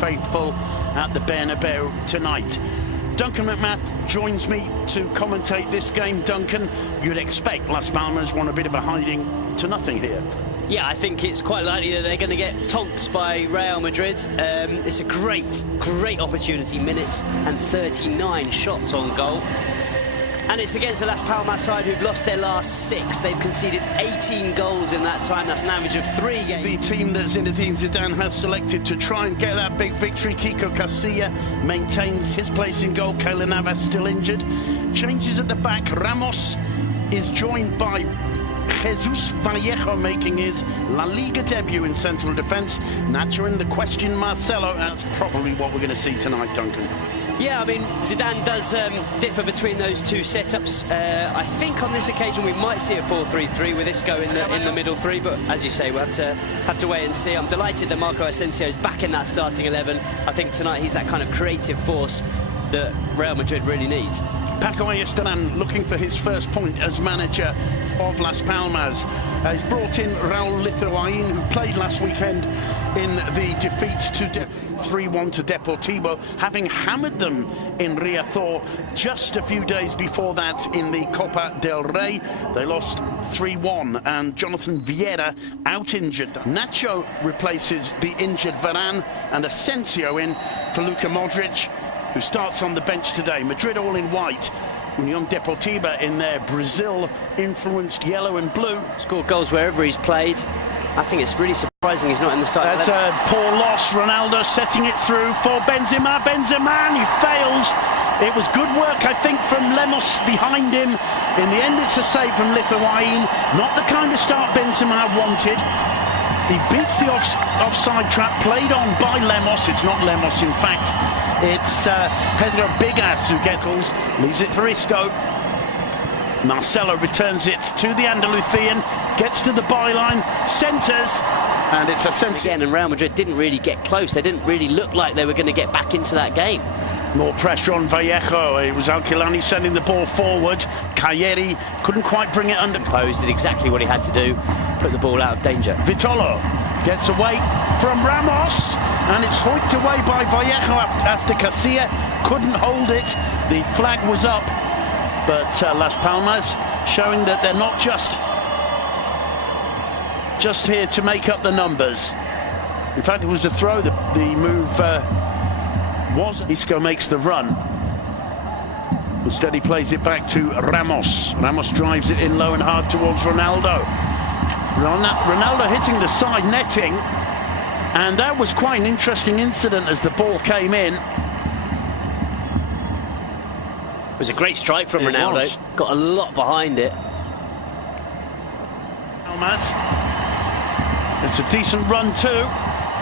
faithful at the Bernabeu tonight. Duncan McMath joins me to commentate this game. Duncan, you'd expect Las Palmas want a bit of a hiding to nothing here. Yeah, I think it's quite likely that they're going to get tonked by Real Madrid. It's a great opportunity. Minutes and 39 shots on goal. And it's against the Las Palmas side who've lost their last 6. They've conceded 18 goals in that time. That's an average of 3 games. The team that Zinedine Zidane has selected to try and get that big victory. Kiko Casilla maintains his place in goal. Keylor Navas still injured. Changes at the back. Ramos is joined by Jesus Vallejo making his La Liga debut in central defence. Nacho in the question, Marcelo. That's probably what we're going to see tonight, Duncan. Yeah, I mean, Zidane does differ between those two setups. I think on this occasion we might see a 4-3-3 with Isco in the middle three, but as you say, we'll have to wait and see. I'm delighted that Marco Asensio is back in that starting 11. I think tonight he's that kind of creative force that Real Madrid really needs. Paco Ayestarán looking for his first point as manager of Las Palmas. He's brought in Raúl Lithuain, who played last weekend in the defeat to 3-1 to Deportivo, having hammered them in Riazor just a few days before that in the Copa del Rey. They lost 3-1, and Jonathan Vieira out injured. Nacho replaces the injured Varane, and Asensio in for Luka Modric, who starts on the bench today. Madrid all in white. Unión Deportiva in their Brazil-influenced yellow and blue. Scored goals wherever he's played. I think it's really surprising he's not in the starting. That's a poor loss. Ronaldo setting it through for Benzema. Benzema, and he fails. It was good work, I think, from Lemos behind him. In the end, it's a save from Lithuain. Not the kind of start Benzema wanted. He beats the offside trap played on by Lemos. It's not Lemos, in fact. It's Pedro Bigas who leaves it for Isco. Marcelo returns it to the Andalusian, gets to the byline, centres, and it's Asensio. Again, and Real Madrid didn't really get close. They didn't really look like they were going to get back into that game. More pressure on Vallejo. It was Alquilani sending the ball forward. Cayeri couldn't quite bring it under. Did exactly what he had to do, put the ball out of danger. Vitolo gets away from Ramos, and it's hoiked away by Vallejo after Casilla couldn't hold it. The flag was up, but Las Palmas showing that they're not just here to make up the numbers. In fact, it was a throw. The move was. Isco makes the run. Instead, he plays it back to Ramos. Ramos drives it in low and hard towards Ronaldo. Ronaldo hitting the side netting, and that was quite an interesting incident as the ball came in. It was a great strike from Ronaldo. Got a lot behind it. Almas. It's a decent run too.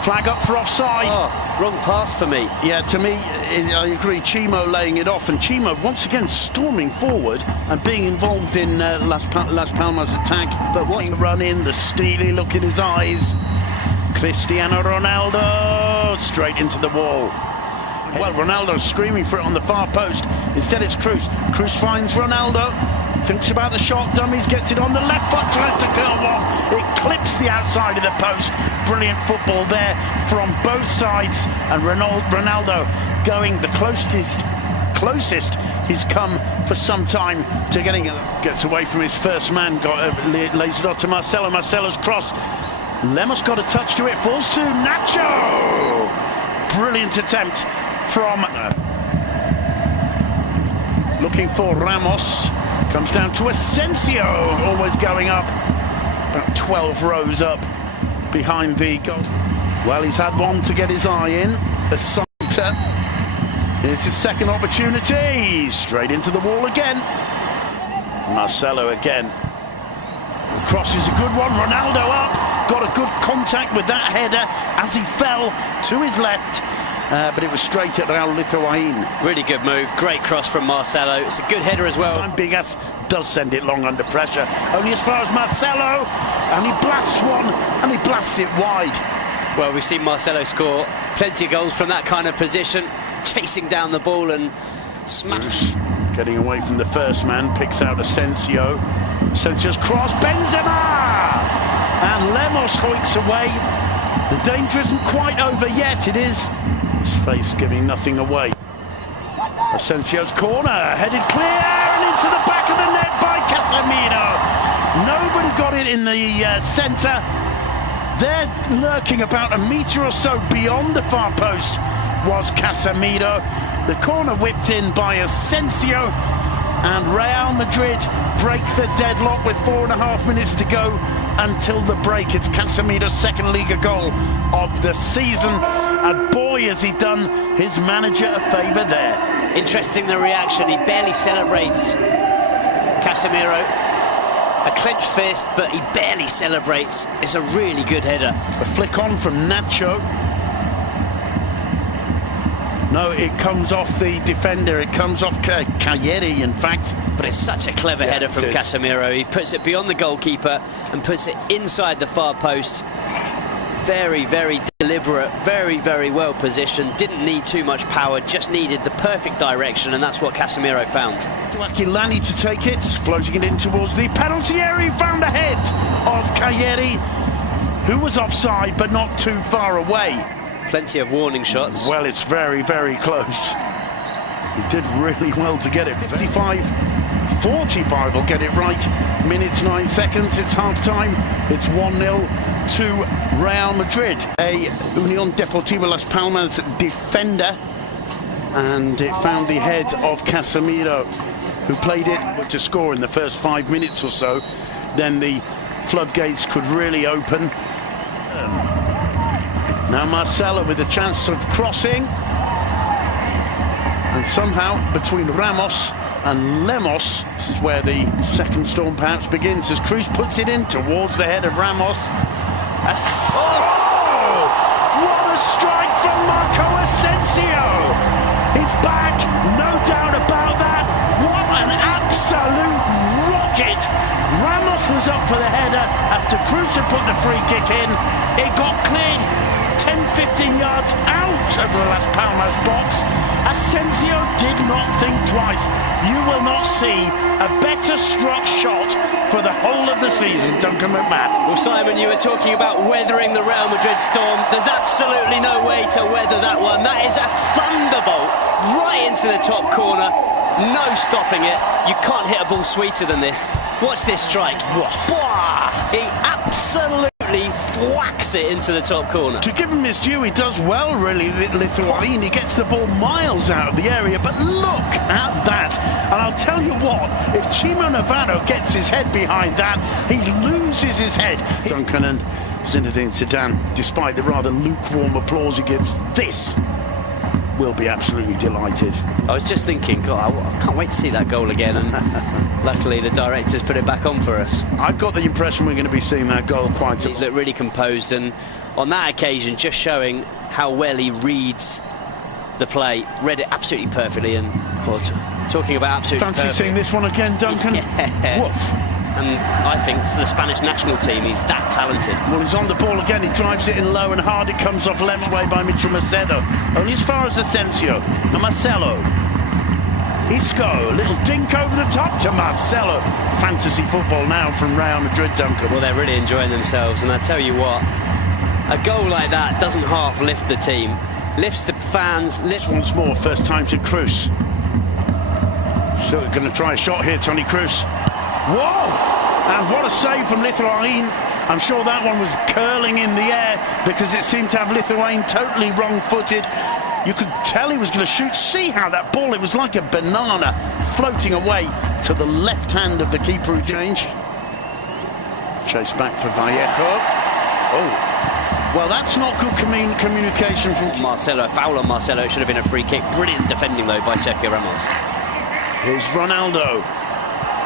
Flag up for offside. Oh, wrong pass for me. Yeah, to me, I agree. Chimo laying it off, and Chimo once again storming forward and being involved in Las Palmas' attack. But what's the run in? The steely look in his eyes. Cristiano Ronaldo straight into the wall. Well, Ronaldo's screaming for it on the far post. Instead, it's Cruz. Cruz finds Ronaldo. Thinks about the shot, dummies, gets it on the left foot, tries to curl one. It clips the outside of the post. Brilliant football there from both sides. And Ronaldo going the closest he's come for some time to getting it. Gets away from his first man, lays it off to Marcelo. Marcelo's cross. Lemos got a touch to it, falls to Nacho. Brilliant attempt from... looking for Ramos. Comes down to Asensio, always going up. About 12 rows up behind the goal. Well, he's had one to get his eye in. Asante. Here's his second opportunity. Straight into the wall again. Marcelo again. The cross is a good one. Ronaldo up. Got a good contact with that header as he fell to his left. But it was straight at Raúl Lithuain. Really good move, great cross from Marcelo. It's a good header as well. Bigas does send it long under pressure. Only as far as Marcelo, and he blasts one, and he blasts it wide. Well, we've seen Marcelo score plenty of goals from that kind of position, chasing down the ball and smash. Getting away from the first man, picks out Asensio. Asensio's cross, Benzema! And Lemos hoiks away. The danger isn't quite over yet, it is. His face giving nothing away. Asensio's corner, headed clear and into the back of the net by Casmero. Nobody got it in the centre. There, lurking about a metre or so beyond the far post, was Casmero. The corner whipped in by Asensio, and Real Madrid break the deadlock with 4.5 minutes to go until the break. It's Casmero's second Liga goal of the season, and boy has he done his manager a favour there. Interesting, the reaction. He barely celebrates, Casemiro. A clenched fist, but he barely celebrates. It's a really good header. A flick on from Nacho. No, it comes off the defender. It comes off Cagliari, in fact. But it's such a clever header from Casemiro. He puts it beyond the goalkeeper and puts it inside the far post. Very, very deliberate, very, very well positioned. Didn't need too much power, just needed the perfect direction, and that's what Casemiro found. To Aquilani to take it, floating it in towards the penalty area. He found the head of Cagliari, who was offside but not too far away. Plenty of warning shots. Well, it's very, very close. He did really well to get it. 55-45 will get it right. Minutes 9 seconds. It's half-time. It's 1-0 to Real Madrid. A Unión Deportiva Las Palmas defender, and it found the head of Casemiro, who played it to score in the first 5 minutes or so. Then the floodgates could really open. Now Marcelo with a chance of crossing, and somehow between Ramos and Lemos, this is where the second storm perhaps begins, as Cruz puts it in towards the head of Ramos. What a strike from Marco Asensio! He's back, no doubt about that. What an absolute rocket! Ramos was up for the header after Cruz had put the free kick in. It got cleared 10-15 yards out of the Las Palmas box. Asensio did not think twice. You will not see a better struck shot for the whole of the season, Duncan McMahon. Well, Simon, you were talking about weathering the Real Madrid storm. There's absolutely no way to weather that one. That is a thunderbolt right into the top corner. No stopping it. You can't hit a ball sweeter than this. Watch this strike. He absolutely thwacks it into the top corner. To give him his due, he does well, really, Lithuanian. He gets the ball miles out of the area, but look at that. And I'll tell you what, if Chimo Navarro gets his head behind that, he loses his head. Duncan and Zinedine Zidane, despite the rather lukewarm applause he gives, this will be absolutely delighted. I was just thinking, God, I can't wait to see that goal again, and luckily the director's put it back on for us. I've got the impression we're going to be seeing that goal quite a lot. He's looked really composed, and on that occasion just showing how well he reads the play. Read it absolutely perfectly, and talking about absolutely Fancy perfect. seeing this one again, Duncan? Yeah. Woof. And I think for the Spanish national team, he's that talented. Well, he's on the ball again. He drives it in low and hard. It comes off left way by Mitchell Macedo. Only as far as Asensio. And Marcelo. Isco, a little dink over the top to Marcelo. Fantasy football now from Real Madrid, Duncan. Well, they're really enjoying themselves, and I tell you what, a goal like that doesn't half lift the team. Lifts the fans, lifts... Once more, first time to Cruz. Still going to try a shot here, Toni Cruz. Whoa! And what a save from Lithuanian. I'm sure that one was curling in the air because it seemed to have Lithuanian totally wrong-footed. You could tell he was going to shoot. See how that ball, it was like a banana floating away to the left hand of the keeper who changed. Chase back for Vallejo. Oh, well, that's not good communication from Marcelo. A foul on Marcelo. It should have been a free kick. Brilliant defending, though, by Sergio Ramos. Here's Ronaldo.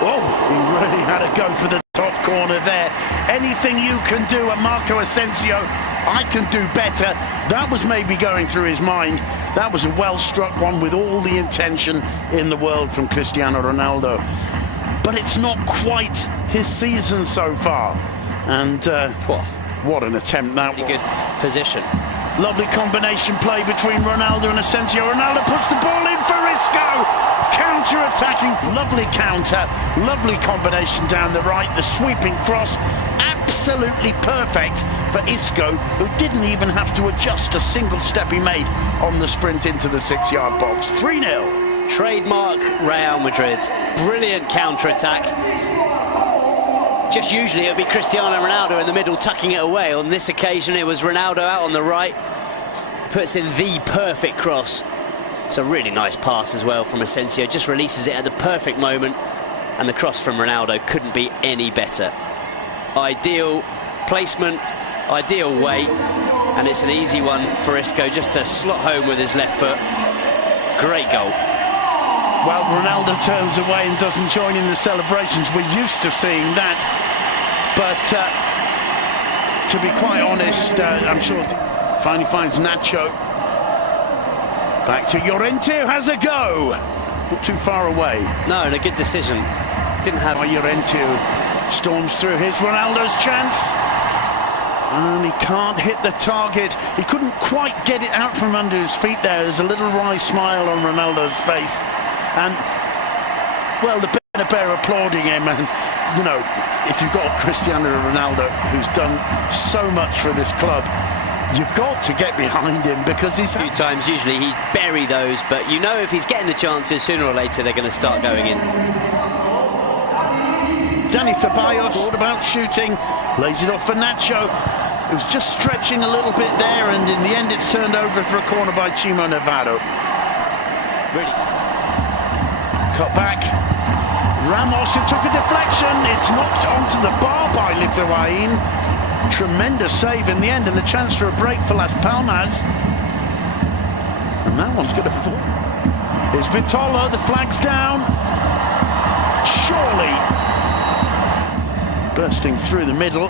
Oh, he really had a go for the top corner there. Anything you can do at Marco Asensio, I can do better. That was maybe going through his mind. That was a well-struck one with all the intention in the world from Cristiano Ronaldo. But it's not quite his season so far. And what an attempt that was. Good position. Lovely combination play between Ronaldo and Asensio. Ronaldo puts the ball in for Isco. Counter-attacking, lovely counter, lovely combination down the right, the sweeping cross, absolutely absolutely perfect for Isco, who didn't even have to adjust a single step he made on the sprint into the 6-yard box. 3-0. Trademark Real Madrid. Brilliant counter-attack. Just usually it would be Cristiano Ronaldo in the middle tucking it away. On this occasion it was Ronaldo out on the right. Puts in the perfect cross. It's a really nice pass as well from Asensio. Just releases it at the perfect moment. And the cross from Ronaldo couldn't be any better. Ideal placement, ideal weight. And it's an easy one for Isco just to slot home with his left foot. Great goal. Well, Ronaldo turns away and doesn't join in the celebrations. We're used to seeing that. But to be quite honest, I'm sure finally finds Nacho. Back to Llorente, who has a go. Not too far away. No, and a good decision. Didn't have... Llorente storms through. Here's Ronaldo's chance. And he can't hit the target. He couldn't quite get it out from under his feet there. There's a little wry smile on Ronaldo's face. And, well, the Bernabeu applauding him. And, you know, if you've got Cristiano Ronaldo, who's done so much for this club, you've got to get behind him, because he's... A few times, usually he'd bury those, but you know if he's getting the chances, sooner or later they're going to start going in. Dani Ceballos thought about shooting, lays it off for Nacho. It was just stretching a little bit there, and in the end it's turned over for a corner by Chimo Navarro. Really? Cut back. Ramos, who took a deflection. It's knocked onto the bar by Lithuanian. Tremendous save in the end, and the chance for a break for Las Palmas. And that one's going to fall. Here's Vitola, the flag's down. Surely. Bursting through the middle.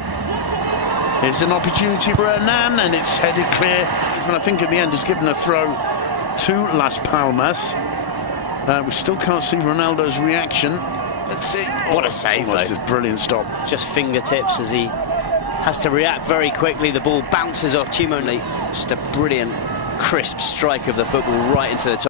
Here's an opportunity for Hernan, and it's headed clear. And I think in the end has given a throw to Las Palmas. We still can't see Ronaldo's reaction. Let's see. What a save, though. A brilliant stop. Just fingertips as he has to react very quickly. The ball bounces off Chimone. Just a brilliant, crisp strike of the football right into the top.